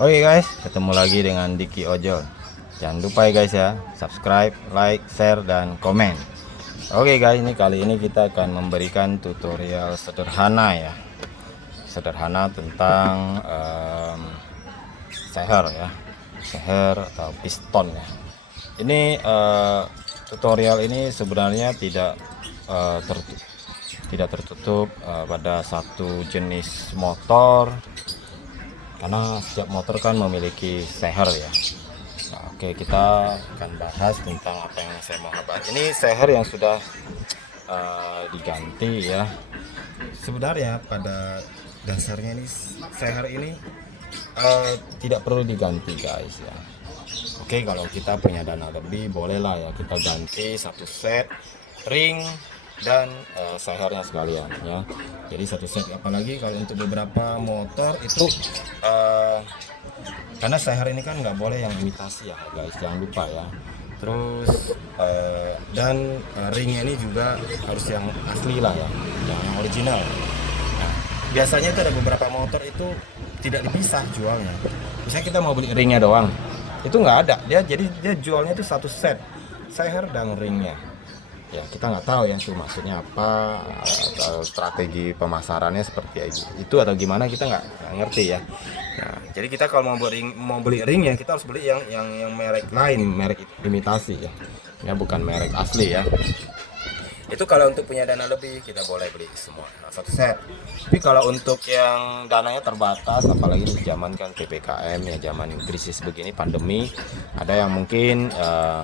Oke guys, ketemu lagi dengan Diki Ojol. Jangan lupa ya guys ya, subscribe, like, share, dan komen. Oke guys, kali ini kita akan memberikan tutorial sederhana ya. Sederhana tentang seher ya. Seher atau piston ya. Ini tutorial ini sebenarnya tidak tertutup pada satu jenis motor, karena setiap motor kan memiliki seher ya. Nah, oke, kita akan bahas tentang apa yang saya mau bahas. Ini seher yang sudah diganti ya. Sebenarnya pada dasarnya ini seher ini tidak perlu diganti guys ya. Oke, kalau kita punya dana lebih bolehlah ya kita ganti satu set ring dan sehernya sekalian ya. Jadi satu set, apalagi kalau untuk beberapa motor itu karena seher ini kan nggak boleh yang imitasi ya guys, jangan lupa ya. Terus dan ringnya ini juga harus yang asli lah ya, yang original. Nah, biasanya itu ada beberapa motor itu tidak dipisah jualnya. Misalnya kita mau beli ringnya doang, itu nggak ada dia, jadi dia jualnya itu satu set seher dan ringnya. Ya kita nggak tahu ya itu maksudnya apa, atau strategi pemasarannya seperti itu atau gimana, kita nggak ngerti ya. Nah, jadi kita kalau mau beli ringnya, kita harus beli yang merek lain, merek imitasi ya bukan merek asli ya. Itu kalau untuk punya dana lebih kita boleh beli semua satu set. Tapi kalau untuk yang dananya terbatas, apalagi di zaman kan PPKM ya, zaman krisis begini, pandemi, ada yang mungkin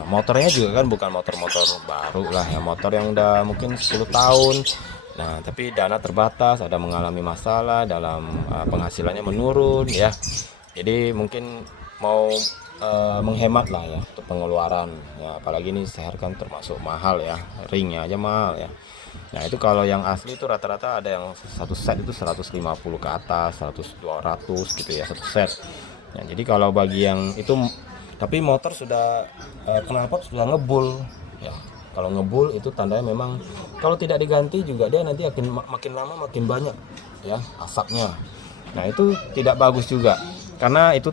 motornya juga kan bukan motor-motor baru lah ya, motor yang udah mungkin 10 tahun. Nah, tapi dana terbatas, ada mengalami masalah dalam penghasilannya menurun ya. Jadi mungkin mau menghemat lah ya untuk pengeluaran ya, apalagi ini seher kan termasuk mahal ya, ringnya aja mahal ya. Nah itu kalau yang asli itu rata-rata ada yang satu set itu 150 ke atas, 100 200 gitu ya satu set. Nah, jadi kalau bagi yang itu, tapi motor sudah knalpot sudah ngebul ya. Kalau ngebul itu tandanya memang kalau tidak diganti juga dia nanti akan makin lama makin banyak ya asapnya. Nah itu tidak bagus juga, karena itu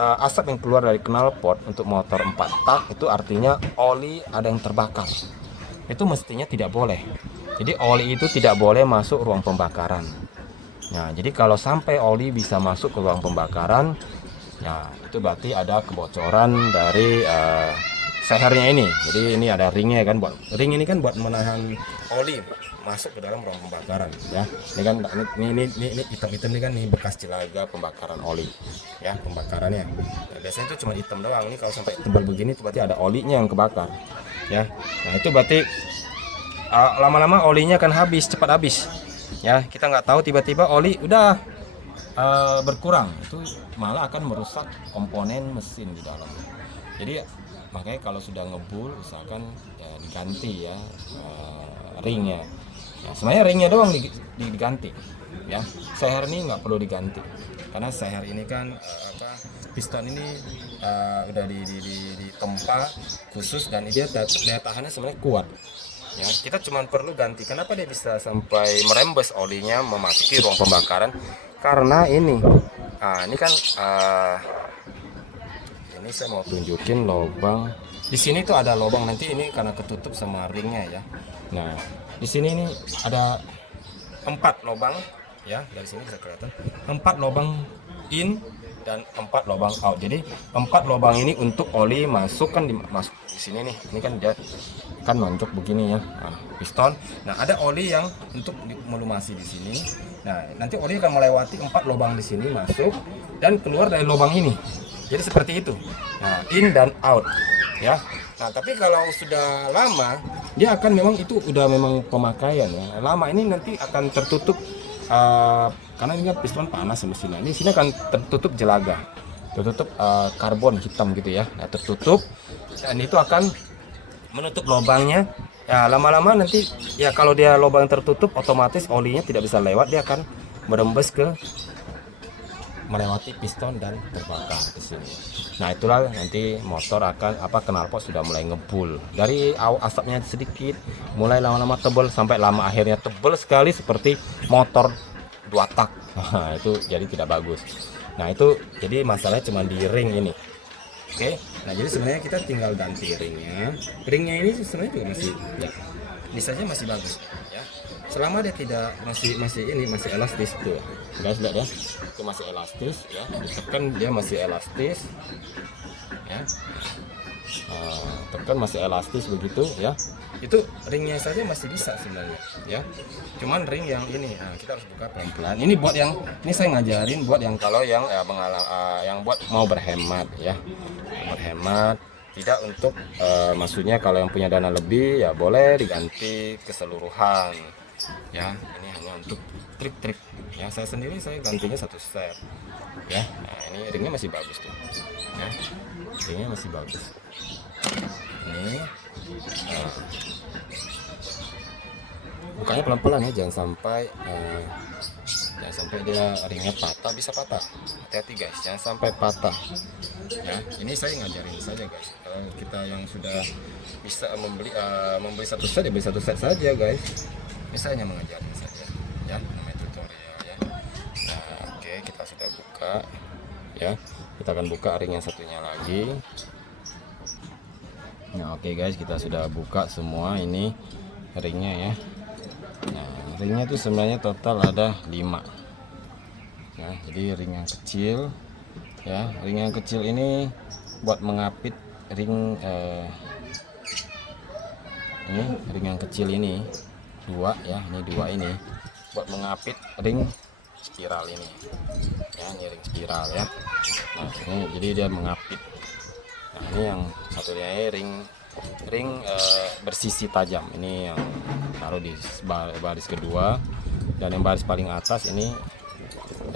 asap yang keluar dari knalpot untuk motor 4 tak itu artinya oli ada yang terbakar. Itu mestinya tidak boleh. Jadi oli itu tidak boleh masuk ruang pembakaran. Nah, jadi kalau sampai oli bisa masuk ke ruang pembakaran, ya itu berarti ada kebocoran dari sehernya ini. Jadi ini ada ringnya kan, ring ini kan buat menahan oli masuk ke dalam ruang pembakaran ya. Ini kan ini hitam-hitam ini kan, ini bekas cilaga pembakaran oli ya, pembakarannya. Nah, biasanya itu cuma hitam doang. Ini kalau sampai tebal begini itu berarti ada olinya yang kebakar ya. Nah itu berarti lama-lama olinya akan habis, cepat habis ya. Kita nggak tahu tiba-tiba oli udah berkurang, itu malah akan merusak komponen mesin di dalam. Jadi makanya kalau sudah ngebul misalkan ya diganti ya ringnya. Ya, sebenarnya ringnya doang diganti ya. Seher ini nggak perlu diganti, karena seher ini kan piston ini udah ditempa khusus dan dia daya tahannya sebenarnya kuat ya. Kita cuma perlu ganti. Kenapa dia bisa sampai merembes olinya memasuki ruang pembakaran? Karena ini ini kan ini saya mau tunjukin lubang di sini tuh, ada lubang nanti ini karena ketutup sama ringnya ya. Nah di sini ini ada 4 lubang ya, dari sini bisa kelihatan 4 lubang in dan 4 lubang out. Jadi 4 lubang ini untuk oli masuk kan, masuk di sini nih. Ini kan dia kan nonjok begini ya, piston. Nah ada oli yang untuk melumasi di sini. Nah nanti oli akan melewati 4 lubang di sini, masuk dan keluar dari lubang ini. Jadi seperti itu. Nah in dan out ya. Nah tapi kalau sudah lama dia akan memang itu udah memang pemakaian ya. Lama ini nanti akan tertutup karena ini kan piston panas mesinnya. Ini sini akan tertutup jelaga, tertutup karbon hitam gitu ya. Nah, tertutup dan itu akan menutup lubangnya. Ya lama-lama nanti ya kalau dia lubang tertutup otomatis olinya tidak bisa lewat, dia akan merembes ke melewati piston dan terbakar di sini. Nah itulah nanti motor akan knalpot sudah mulai ngebul dari asapnya sedikit, mulai lama-lama tebal sampai lama akhirnya tebal sekali seperti motor 2 tak. Nah, itu jadi tidak bagus. Nah itu jadi masalahnya cuma di ring ini. Oke, nah jadi sebenarnya kita tinggal ganti ringnya. Ringnya ini sebenarnya juga masih ya, desainnya masih bagus ya. Selama dia tidak masih elastis tuh, guys, lihat ya, itu masih elastis ya. Ditekan dia masih elastis ya. Tekan masih elastis begitu ya. Itu ringnya saja masih bisa sebenarnya ya. Cuman ring yang ini kita harus buka pelan-pelan. Ini buat yang ini saya ngajarin buat yang kalau yang yang buat mau berhemat ya. Berhemat, tidak untuk maksudnya kalau yang punya dana lebih ya boleh diganti keseluruhan ya. Ini hanya untuk trik-trik ya. Saya gantinya satu set ya. Nah, ini ringnya masih bagus tuh ya. Ringnya masih bagus ini. Bukanya pelan-pelan ya, jangan sampai dia ringnya patah, bisa patah. Hati-hati guys, jangan sampai patah ya. Ini saya ngajarin saja guys. Kalau kita yang sudah bisa membeli satu set ya beli satu set saja guys. Ini saya hanya mengajarin saja ya, namanya tutorial ya. Nah oke, kita sudah buka ya. Kita akan buka ring yang satunya lagi. Nah oke guys, kita sudah buka semua ini ringnya ya. Nah ringnya itu sebenarnya total ada 5 ya. Jadi ring yang kecil ya, ring yang kecil ini buat mengapit ring ini ring yang kecil ini 2 ya, ini 2 ini buat mengapit ring spiral ini ya, ini ring spiral ya. Nah ini jadi dia mengapit. Nah ini yang satunya ring bersisi tajam, ini yang taruh di baris kedua, dan yang baris paling atas ini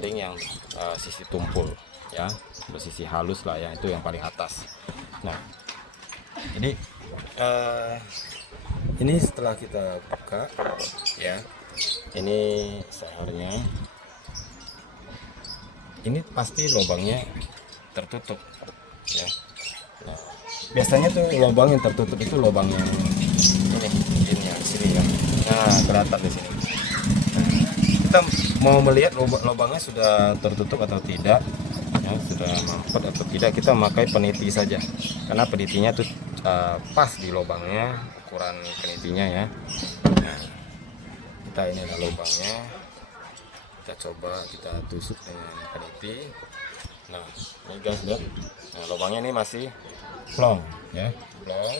ring yang sisi tumpul ya, bersisi halus lah ya, itu yang paling atas. Nah jadi ini setelah kita buka ya, ini seharnya ini pasti lubangnya tertutup ya. Nah, biasanya tuh lubang yang tertutup itu lubang yang ini yang sini ya. Nah kelihatan di sini. Nah, kita mau melihat lubangnya sudah tertutup atau tidak ya, sudah mampet atau tidak, kita memakai peniti saja, karena penitinya tuh pas di lubangnya, ukuran penitinya ya. Nah kita ini adalah lubangnya, kita coba kita tusuk dengan peniti. Nah ini guys lihat, nah lubangnya ini masih plong ya, plong.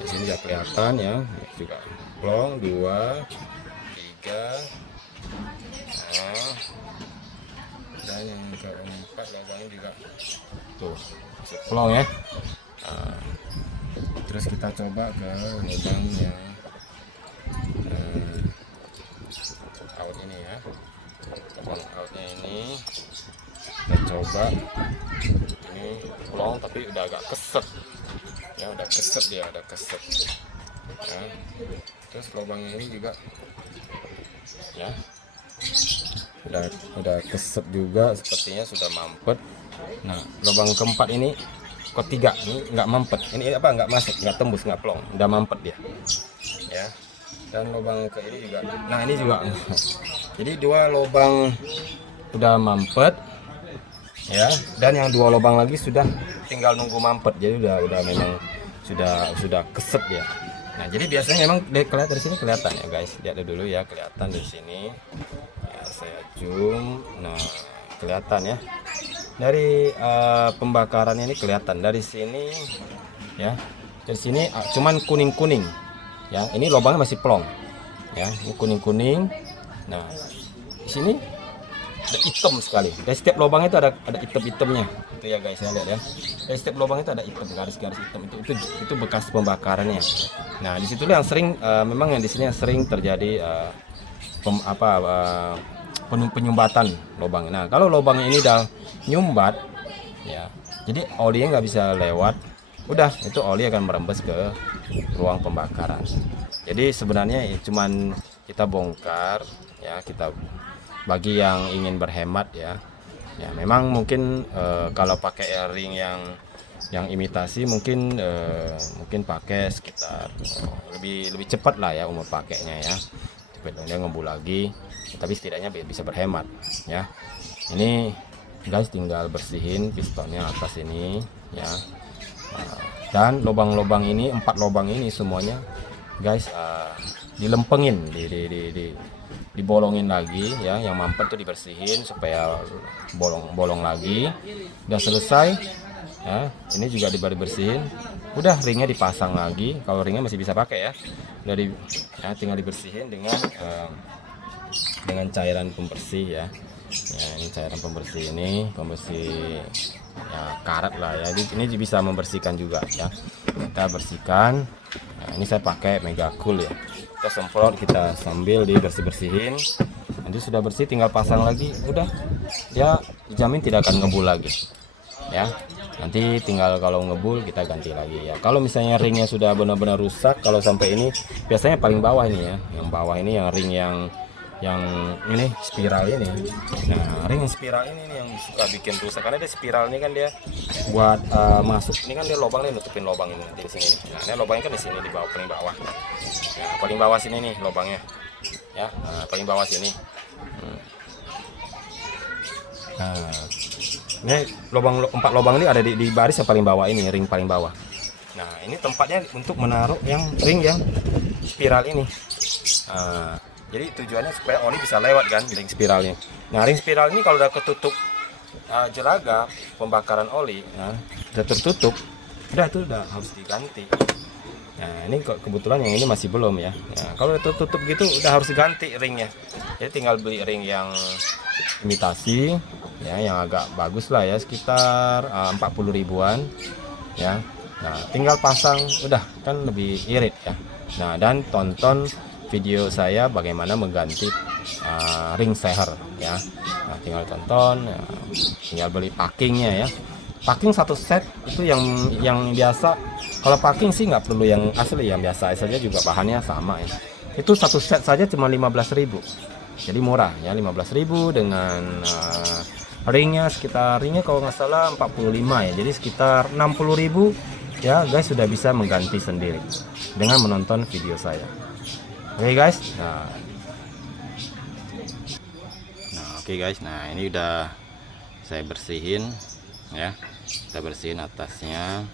Di sini juga kelihatan ya, juga plong 2, 3. Nah dan yang keempat lubangnya juga tuh masih plong ya. Nah, terus kita coba ke lubang yang out ini ya, lubang outnya ini kita coba. Ini plong tapi udah agak keset ya, udah keset dia, udah keset ya. Terus lubangnya ini juga ya udah keset juga, sepertinya sudah mampet. Nah lubang keempat ini, ketiga ini nggak mampet, ini apa, nggak masuk, nggak tembus, nggak plong, udah mampet dia ya. Dan lubang ke ini juga, nah ini juga jadi 2 lubang udah mampet ya, dan yang 2 lubang lagi sudah tinggal nunggu mampet, jadi udah memang sudah keset ya. Nah jadi biasanya memang kelihatan dari sini, kelihatan ya guys, lihat dulu ya, kelihatan di sini ya, saya zoom. Nah kelihatan ya dari pembakarannya, ini kelihatan dari sini ya, dari sini cuman kuning ya, ini lubangnya masih plong ya, ini kuning. Nah di sini ada hitam sekali, dari setiap lubang itu ada hitamnya itu ya guys, ya lihat ya, dari setiap lubang itu ada hitam, garis-garis hitam, itu bekas pembakarannya. Nah disitulah yang sering memang yang di sini yang sering terjadi penyumbatan lubang. Nah kalau lubangnya ini udah nyumbat ya, jadi olinya nggak bisa lewat, udah itu oli akan merembes ke ruang pembakaran. Jadi sebenarnya ya, cuman kita bongkar ya, kita bagi yang ingin berhemat ya. Ya memang mungkin kalau pakai ring yang imitasi mungkin pakai sekitar lebih cepat lah ya umur pakainya ya. Cepatnya ngebul lagi, tapi setidaknya bisa berhemat ya. Ini guys tinggal bersihin pistonnya atas ini ya. Dan lubang-lubang ini, 4 lubang ini semuanya guys dilempengin, dibolongin lagi ya. Yang mampet tuh dibersihin supaya bolong lagi. Udah selesai ya, ini juga dibersihin. Udah ringnya dipasang lagi, kalau ringnya masih bisa pakai ya. Udah ya, tinggal dibersihin dengan cairan pembersih ya. Ya, ini cairan pembersih, ini pembersih ya karet lah ya. Ini bisa membersihkan juga ya. Kita bersihkan. Nah, ini saya pakai Mega Cool ya. Kita semprot, kita sambil dibersihin. Nanti sudah bersih tinggal pasang lagi. Udah, dia dijamin tidak akan ngebul lagi ya. Nanti tinggal kalau ngebul kita ganti lagi ya. Kalau misalnya ringnya sudah benar-benar rusak, kalau sampai ini biasanya paling bawah ini ya, yang bawah ini yang ring yang ini spiral ini. Nah, ring spiral ini nih yang suka bikin rusak, karena dia spiral ini kan dia buat masuk ini kan dia lubang nih, nutupin lubang ini di sini. Nah, ini lubangnya kan di sini, di bawah, paling bawah. Nah, paling bawah sini nih lubangnya ya. Nah, paling bawah sini. Nah, ini lubang 4 lubang ini ada di baris yang paling bawah ini, ring paling bawah. Nah, ini tempatnya untuk menaruh yang ring yang spiral ini. Nah, jadi tujuannya supaya oli bisa lewat kan, ring spiralnya. Nah, ring spiral ini kalau udah ketutup jelaga pembakaran oli, nah, udah tertutup, udah itu udah harus diganti. Nah, ini kebetulan yang ini masih belum ya. Nah, kalau udah tertutup gitu udah harus diganti ringnya. Jadi tinggal beli ring yang imitasi ya, yang agak bagus lah ya, sekitar 40 ribuan ya. Nah, tinggal pasang udah kan lebih irit ya. Nah, dan tonton video saya bagaimana mengganti ring seher ya. Nah, tinggal tonton ya, tinggal beli packingnya ya. Packing satu set itu yang biasa. Kalau packing sih nggak perlu yang asli, yang biasa saja juga bahannya sama ya. Itu satu set saja cuma 15.000. Jadi murah ya, 15.000 dengan ringnya kalau nggak salah 45 ya. Jadi sekitar 60.000 ya guys, sudah bisa mengganti sendiri dengan menonton video saya. Oke guys. Oke guys. Nah, ini udah saya bersihin ya. Kita bersihin atasnya.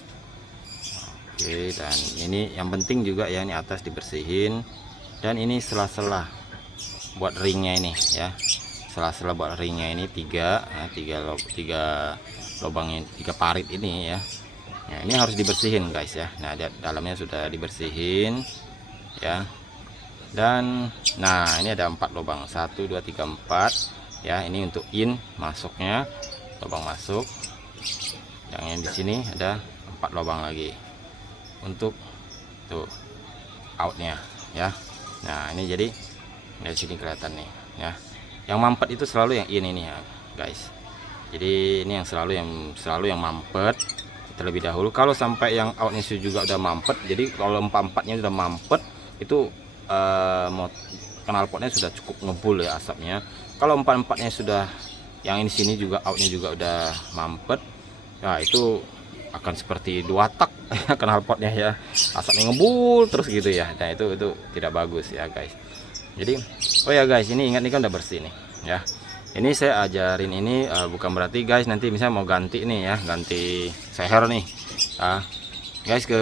Oke, dan ini yang penting juga ya, ini atas dibersihin. Dan ini sela-sela buat ringnya ini ya. Sela-sela buat ringnya ini 3 lubangnya, 3 parit ini ya. Nah, ini harus dibersihin guys ya. Nah, dalamnya sudah dibersihin ya. Dan nah, ini ada 4 lubang, 1 2 3 4 ya. Ini untuk in masuknya, lubang masuk. Yang di sini ada 4 lubang lagi untuk tuh outnya ya. Nah, ini jadi dari sini kelihatan nih ya. Yang mampet itu selalu yang ini ya guys. Jadi ini yang selalu yang mampet terlebih dahulu. Kalau sampai yang outnya juga udah mampet, jadi kalau 4-4-nya sudah mampet itu knalpotnya sudah cukup ngebul ya asapnya. Kalau 4-4-nya sudah, yang ini sini juga outnya juga udah mampet, nah itu akan seperti 2 tak knalpotnya ya, asapnya ngebul terus gitu ya. Nah, itu tidak bagus ya guys. Jadi oh ya guys, ini ingat nih kan udah bersih nih ya. Ini saya ajarin ini bukan berarti guys nanti misalnya mau ganti nih ya, ganti seher nih guys, ke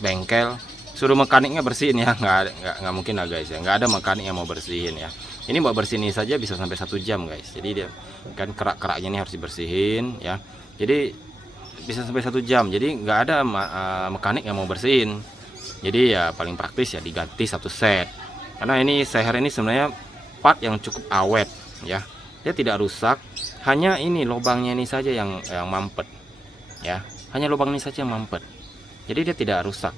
bengkel suruh mekaniknya bersihin ya, nggak mungkin lah guys ya, nggak ada mekanik yang mau bersihin ya. Ini buat bersihin ini saja bisa sampai 1 jam guys. Jadi dia kan kerak-keraknya ini harus dibersihin ya, jadi bisa sampai 1 jam. Jadi nggak ada mekanik yang mau bersihin. Jadi ya paling praktis ya diganti 1 set, karena ini seher ini sebenarnya part yang cukup awet ya, dia tidak rusak. Hanya ini lubangnya ini saja yang mampet ya, hanya lubang ini saja yang mampet, jadi dia tidak rusak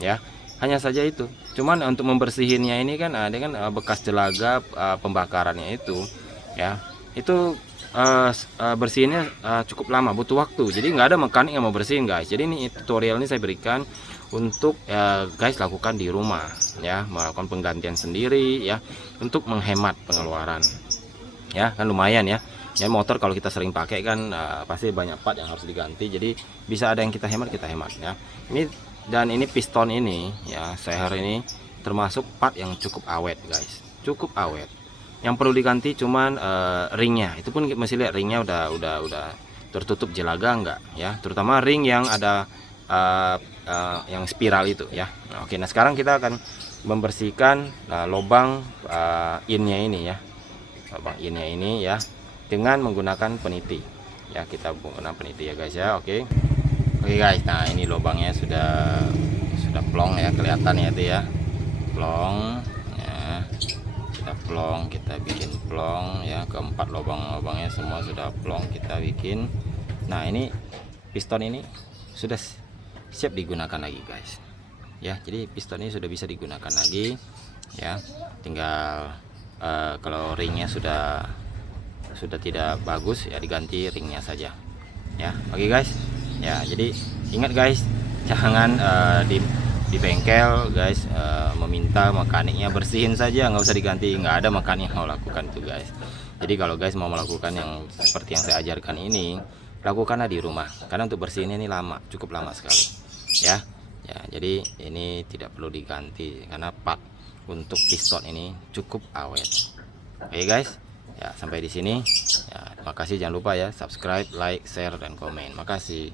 ya, hanya saja itu. Cuman untuk membersihinnya ini kan ada kan bekas jelaga pembakarannya itu ya, itu bersihinnya cukup lama, butuh waktu. Jadi nggak ada mekanik yang mau bersihin guys. Jadi ini tutorial ini saya berikan untuk guys lakukan di rumah ya, melakukan penggantian sendiri ya, untuk menghemat pengeluaran ya. Kan lumayan ya. Ya, motor kalau kita sering pakai kan pasti banyak part yang harus diganti. Jadi bisa ada yang kita hemat ya. Dan ini piston ini ya, seher ini termasuk part yang cukup awet guys, cukup awet Yang perlu diganti cuman ringnya. Itu pun masih lihat ringnya udah tertutup jelaga enggak ya, terutama ring yang ada yang spiral itu ya. Nah, oke, nah sekarang kita akan membersihkan lubang innya ini ya, lubang innya ini ya, dengan menggunakan peniti ya. Kita menggunakan peniti ya guys ya. Oke guys, nah ini lubangnya sudah plong ya, kelihatan ya itu ya, plong ya. Kita plong, kita bikin plong ya, keempat lubang-lubangnya semua sudah plong kita bikin. Nah ini piston ini sudah siap digunakan lagi guys ya. Jadi piston ini sudah bisa digunakan lagi ya, tinggal kalau ringnya sudah tidak bagus ya, diganti ringnya saja ya. Oke guys ya, jadi ingat guys, jangan di bengkel guys meminta mekaniknya bersihin saja, nggak usah diganti, nggak ada mekanik yang mau lakukan itu guys. Jadi kalau guys mau melakukan yang seperti yang saya ajarkan ini, lakukanlah di rumah, karena untuk bersihinnya ini cukup lama sekali ya. Jadi ini tidak perlu diganti karena part untuk piston ini cukup awet. Oke guys ya, sampai di sini ya, terima kasih. Jangan lupa ya subscribe, like, share, dan komen. Makasih.